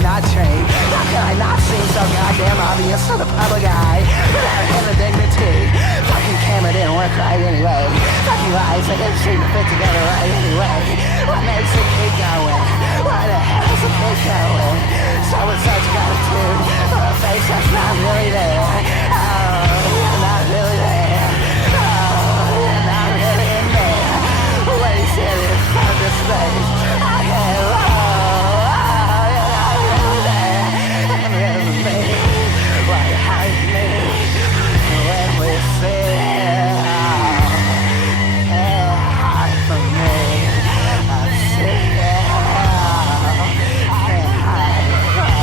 I not change? How can I not seem so goddamn obvious to the public eye without having dignity? Fucking cam it didn't work right anyway. Fucking lies, they didn't seem to fit together right anyway. What makes it keep going? Why the hell does it keep going? So with such gratitude for a face that's not really there. Oh, you're not really there. Oh, you're not really in there. When you sit in front of this space, I can't why hide me when we sit? Hide from me. I sit. Hide.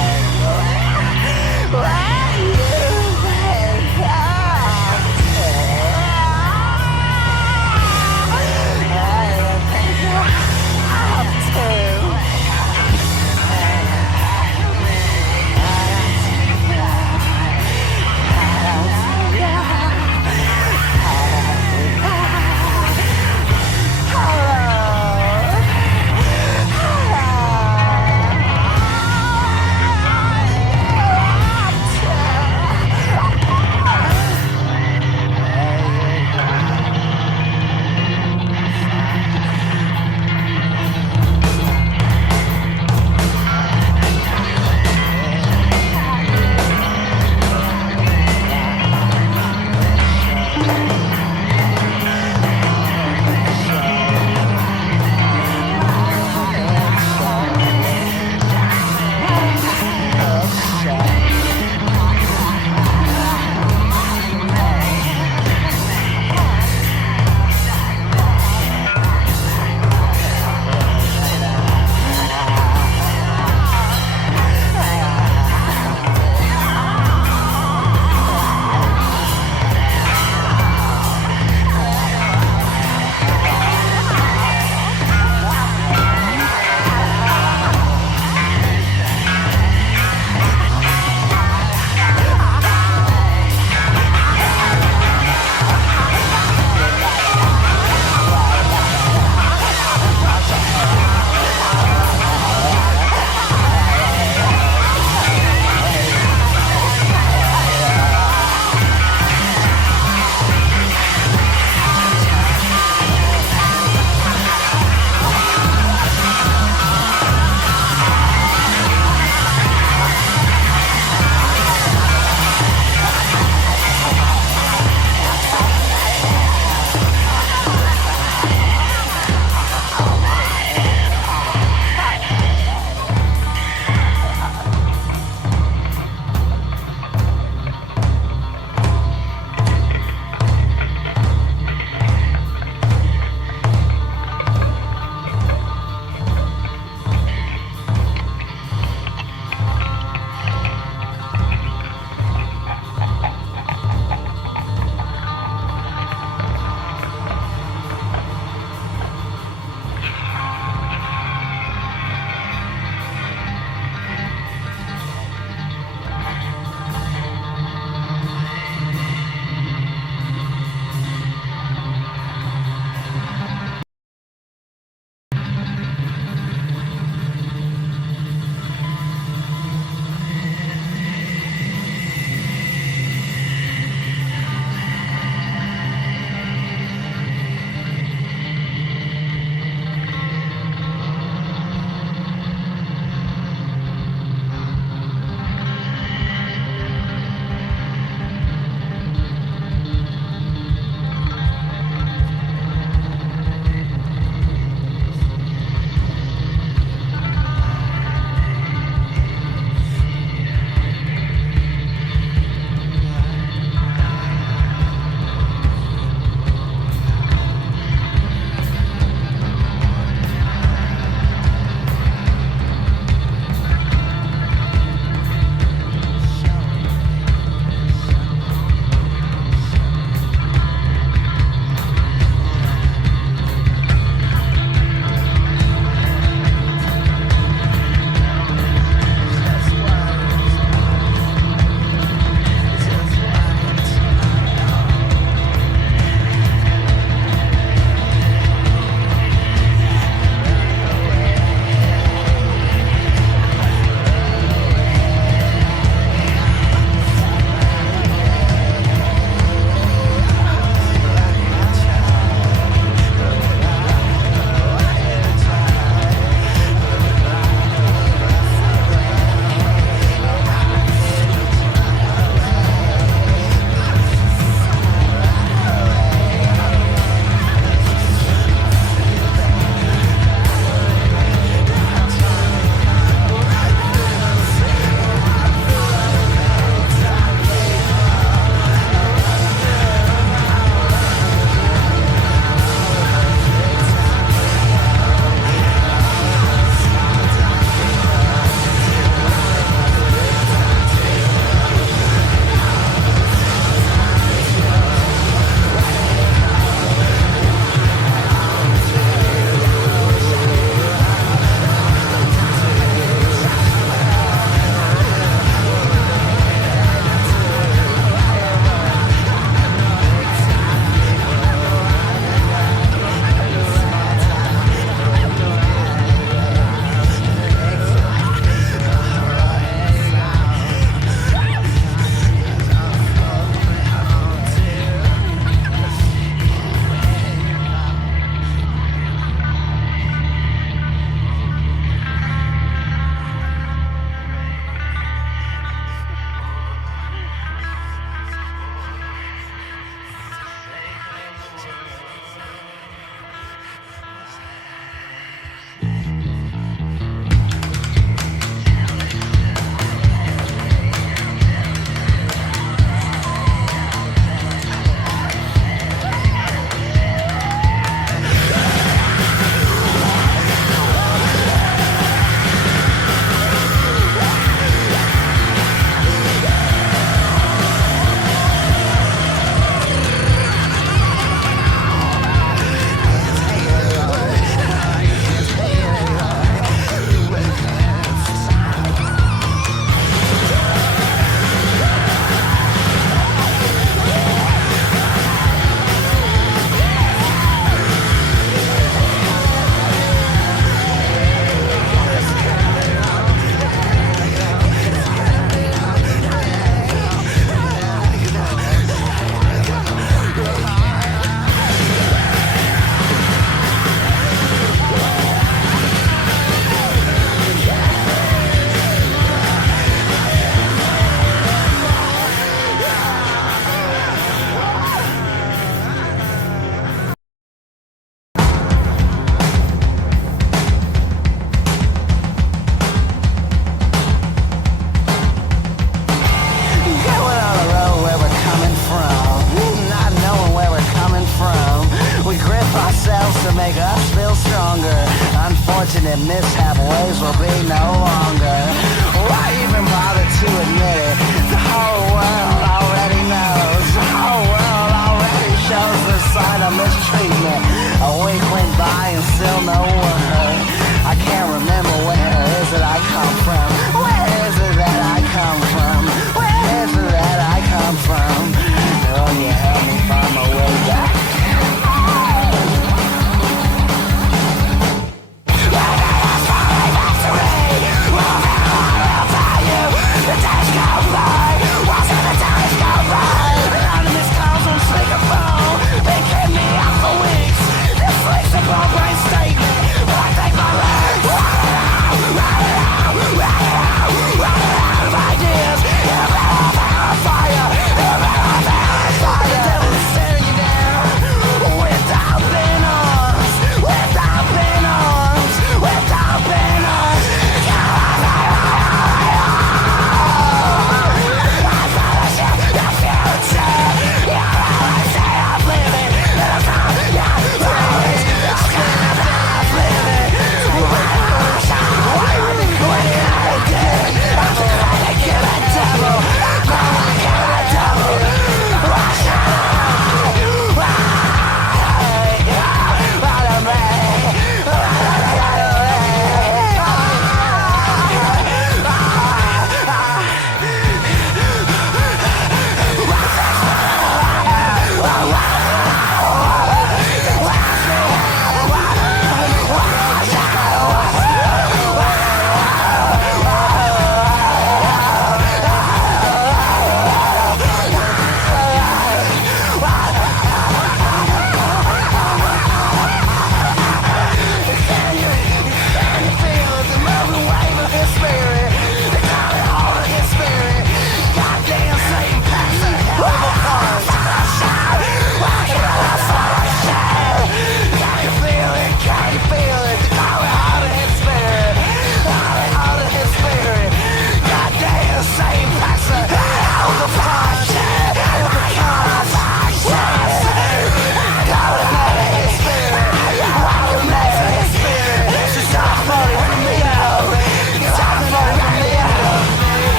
to make us feel stronger. Unfortunate mishap ways will be no longer. Why even bother to admit it? The whole world already knows. The whole world already shows the sign of mistreatment. A week went by and still no word. I can't remember where is it I come from. Where is it that I come from? Where is it that I come from? Oh, you help me find my way back. The days go by, watching the days go by. Anonymous calls on speakerphone, they keep me out for weeks. This flexible brain statement, but I take my legs. Run it out of ideas. Everything on fire, everything on fire. The devil is staring you down, without open arms, without open arms, without open arms.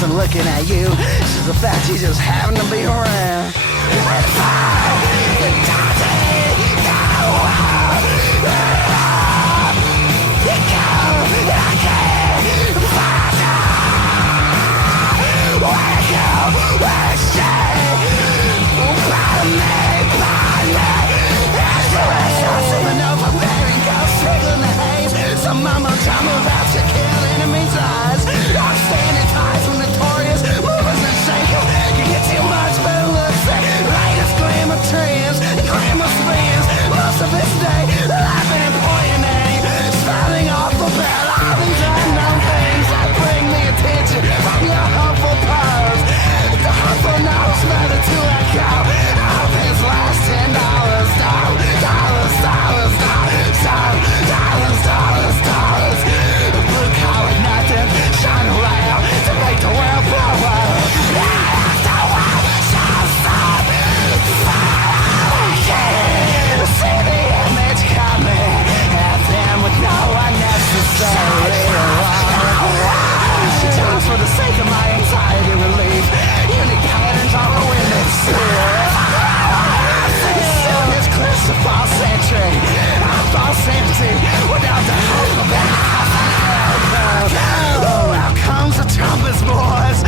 wasn't looking at you. It's just the fact you just happened to be around. And fire, and dancing, some mama tell me about to kill enemies' eyes. I'm standing ties with notorious movers and shakers. You get too much better looks at latest glamour trends and glamour spins. Most of this day, laughing and pointing at you, spouting off about all these unknown things that bring the attention from your hopeful pose. The hopeful knows better to let go of his last $10. Dollars. Blue collar nothing, shine around to make the world blow up. See the image coming at them with no unnecessary she talks for the sake of my anxiety relief. Unique patterns on the window sill. Soon as close to false entry, I'm false empty without the hope of any oh, out comes the trumpets, boys.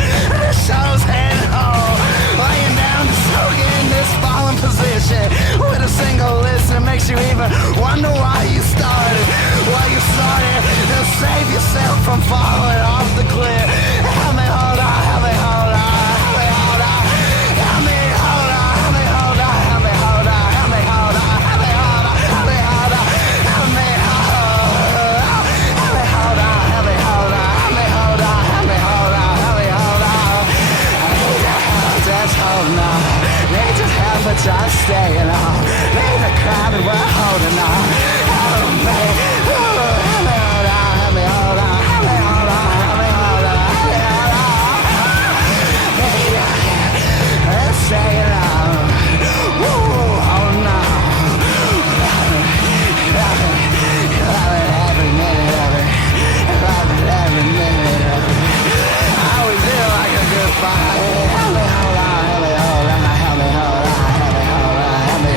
The show's heading home. Laying down to soak in this fallen position with a single listen makes you even wonder why you started. Why you started to save yourself from falling off the cliff. Help me hold on, help me hold on, help me hold on, help me hold on, help me hold on, help me hold on, help me hold on, help me hold on, help me hold on, help me hold on, help me hold on, help me hold on, help me hold on, help me hold on. I need the help, just holding on. Need your help, but just staying on. Need the crowd that we're holding on. Help me, help me hold on, help me hold on, help me hold on, help me hold on, help me hold on. Need your help, staying on. Woo, holding on. Love it every minute of it. Love it every minute of it. I always feel like a good fight. Help me hold on, help me hold on, help me hold on, help me hold on, help me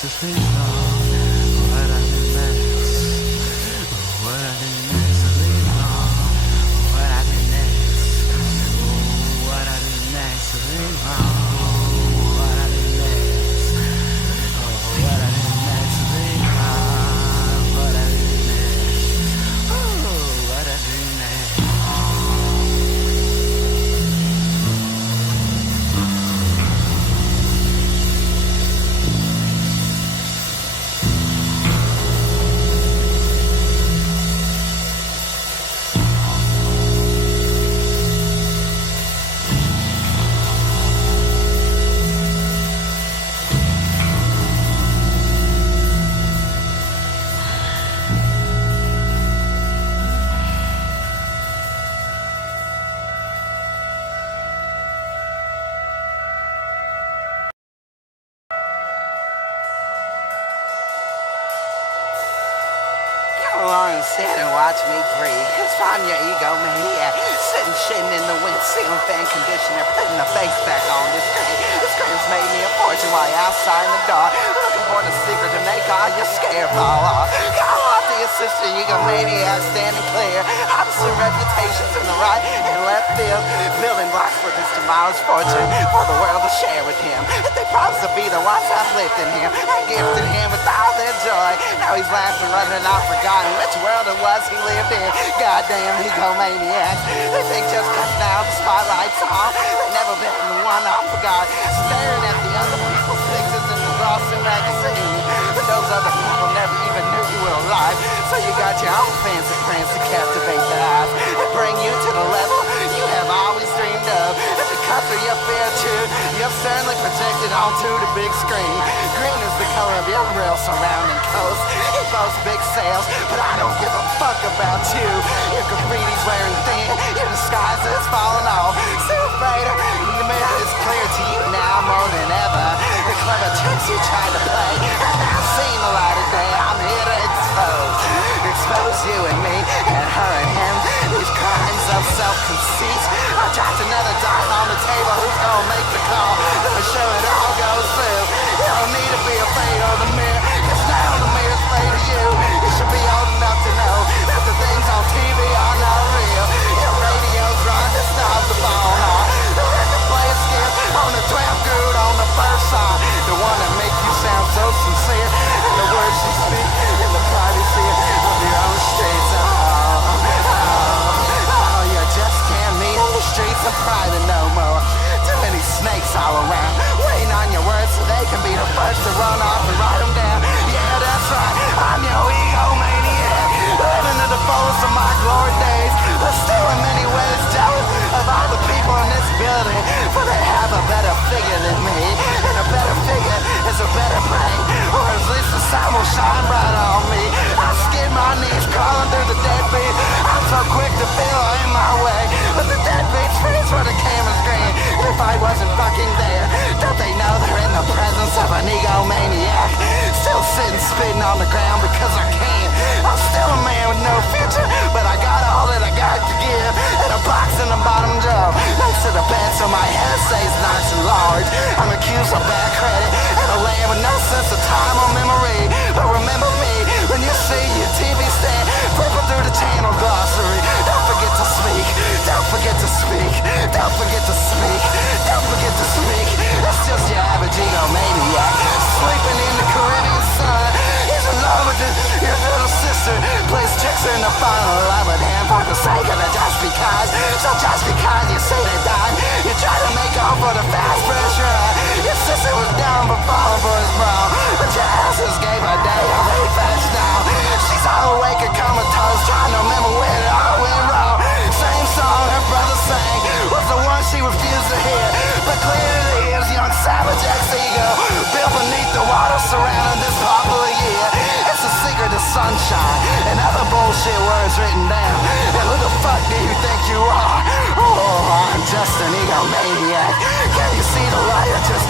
next is leave on. What I do next? What I do next is leave on. What I do next? What I do next is leave on. What I do next? What I do next is leave on. What I do next? What I do next? Along and sit and watch me breathe, cause I'm your egomaniac, sitting shitting in the wind, ceiling fan conditioner, putting the face back on this screen. This screen's made me a fortune while you're outside in the dark, looking for the secret to make all your scare fall off. Call off the assistant egomaniac, standing clear, opposite reputations in the right and left field, building blocks for this tomorrow's fortune for the world to share with him. If they promise to be the ones uplifting him and gifting him with all their joy, now he's laughing, running off, forgotten which world it was he lived in. Goddamn egomaniacs. They think just cause now the spotlight's on, they never been the one I forgot, staring at the other people's pictures in the glossy magazine. But those other people never even knew you were alive. So you got your own fancy friends to captivate their eyes and bring you to the level you have always dreamed of. And because of your fair tune, you're certainly projected onto the big screen. Green is the color of your real surrounding coast. It boasts big sails, but I don't give a fuck about you. Your graffiti's wearing thin, your disguise is falling off. Still fader, the mirror is clear to you now more than ever. The clever tricks you tried to play have now seen the light of day. I'm here to expose you and me and her and him. These crimes of self-conceit. I dropped another dime on the table. Who's gonna make the call? Gonna show it all goes through. You don't need to be afraid of the mirror, cause now the mirror's afraid of you. You should be old enough to know that the things on TV are not real. Your radio's run, it's not the phone on. The record player skip on the 12th groove on the first side. The one that make you sound so sincere. And the words you speak in the privacy of your own streets. You just can't meet in the streets of private no more. Too many snakes all around, waiting on your words so they can be the first to run off and write them down. Yeah, that's right, I'm your egomaniac, living to the fullest of my glory days, but still in many ways jealous of all the people in this building, for they have a better figure than me, and a better figure is a better brain, or at least the sun will shine bright on me. I skid my knees crawling through the dead beat. I'm so quick to feel in my way, but the dead beats freeze for the camera's green. If I wasn't fucking there, don't they know they're in the presence of an egomaniac? Still sitting spitting on the ground because I can. I'm still a man with no future, but I got all that I got to give in a box in the bottom drawer next to the bed, so my head stays nice and large. I'm accused of bad credit and a land with no sense of time or memory. But remember me when you see your TV stand flipping through the channel glossary. Don't forget to speak. Don't forget to speak. Don't forget to speak. Don't forget to speak. It's just your average egomaniac sleeping in the Caribbean sun. He's in love with your little sister, plays tricks in the final love with him for the sake of the just because. So just because you say they died, you try to make off for the fast pressure. Your sister was down for falling for his bra, but your asses gave her day a very fast now. She's all awake and comatose, trying to remember when it all went wrong. Same song her brother sang was the one she refused to hear, but clearly his young savage ex-ego built beneath the water surrounding this popular year. It's the secret of sunshine and other bullshit words written down. And who the fuck do you think you are? Oh, I'm just an egomaniac. Can you see the light just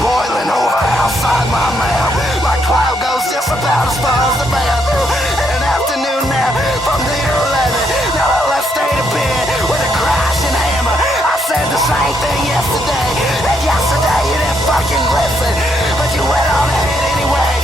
boiling over outside my mouth? My cloud goes just about as far as the bathroom in an afternoon nap from 3 to 11. Now I left state of bed with a crashing hammer. I said the same thing yesterday, and yesterday you didn't fucking listen, but you went on ahead anyway.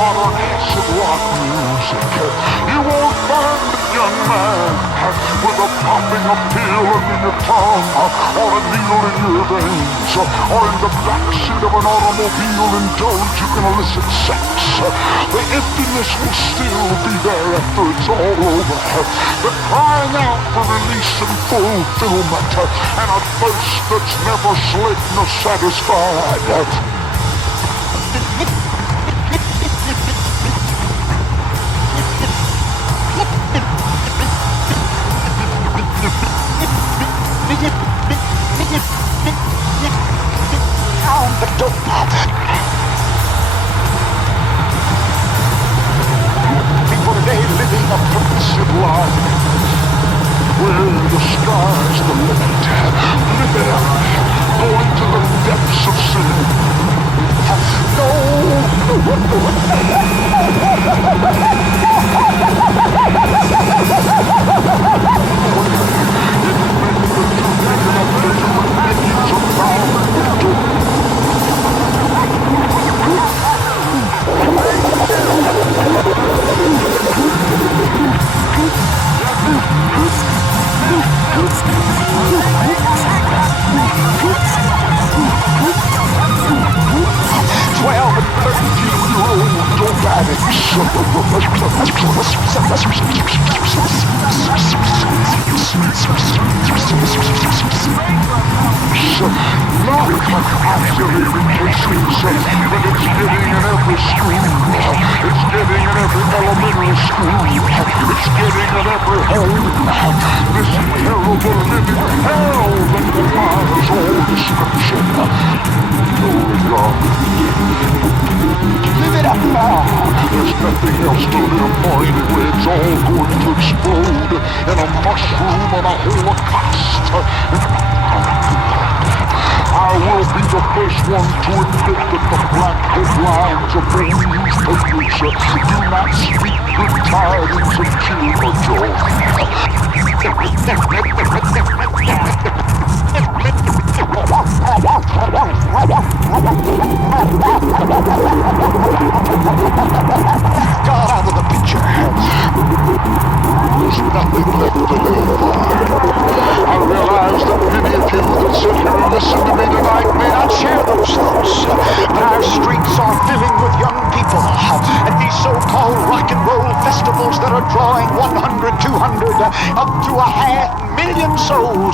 modern acid rock music. You won't find a young man with a popping of pill under your tongue, or a needle in your veins, or in the backseat of an automobile indulging in illicit sex. The emptiness will still be there after it's all over. The crying out for release and fulfillment, and a thirst that's never slaked nor satisfied. People today living a permissive life, where the sky's the limit. Live it up, going to the depths of sin.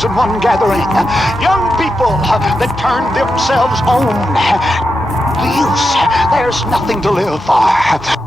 In one gathering, young people that turn themselves on. Use, there's nothing to live for.